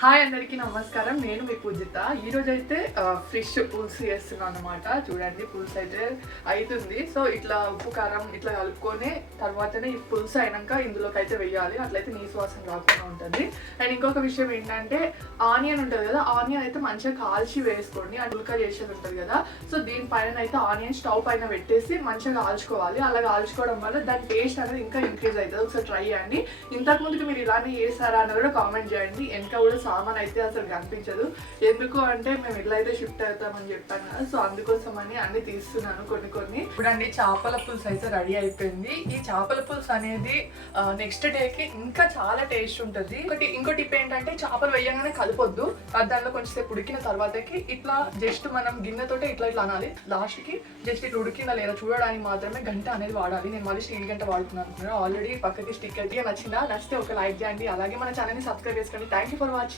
Hi అందరికీ నమస్కారం. నేను మీ పూజిత. ఈరోజు అయితే ఫిష్ పులుసు చేస్తున్నాను అనమాట. చూడండి పులుసు అయితే అవుతుంది. సో ఇట్లా ఉప్పు కారం ఇట్లా కలుపుకొని తర్వాతనే ఈ పులుసు అయినాక ఇందులోకి అయితే వేయాలి. అట్లయితే నీసు వాసన రాకుండా ఉంటుంది. అండ్ ఇంకొక విషయం ఏంటంటే ఆనియన్ ఉంటుంది కదా, ఆనియన్ అయితే మంచిగా కాల్చి వేసుకోండి. అండ్ ఉల్కా చేసేది ఉంటుంది కదా, సో దీనిపైన అయితే ఆనియన్ స్టవ్ పైన పెట్టేసి మంచిగా కాల్చుకోవాలి. అలా కాల్చుకోవడం వల్ల దాని టేస్ట్ అనేది ఇంకా ఇంక్రీజ్ అవుతుంది. ఒకసారి ట్రై చేయండి. ఇంతకుముందుకు మీరు ఇలానే చేస్తారా అని కూడా కామెంట్ చేయండి. వెనక కూడా సామాన్ అయితే అసలు కనిపించదు. ఎందుకు అంటే మేము ఇట్లా అయితే షిఫ్ట్ అవుతామని చెప్పాను కదా, సో అందుకోసం అని అన్ని తీస్తున్నాను కొన్ని. చూడండి చేపల పులుసు అయితే రెడీ అయిపోయింది. ఈ చేపల పులుసు అనేది నెక్స్ట్ డేకి ఇంకా చాలా టేస్ట్ ఉంటుంది. ఇంకో టిప్ ఏంటంటే చేపలు వేయగానే కలపొద్దు. దానిలో కొంచెం సేపు ఉడికిన తర్వాతకి ఇట్లా జస్ట్ మనం గిన్నెతోటే ఇట్లా అనాలి. లాస్ట్ కి జస్ట్ ఇట్లా ఉడికిందా లేదా చూడడానికి మాత్రమే గంట అనేది వాడాలి. నేను మళ్ళీ స్టీల్ గంట వాడుతున్నాను. ఆల్రెడీ పక్కకి స్టిక్ అయితే నచ్చితే ఒక లైక్ చేయండి. అలాగే మన ఛానల్ని సబ్స్క్రైబ్ చేసుకోండి. Thank you for watching.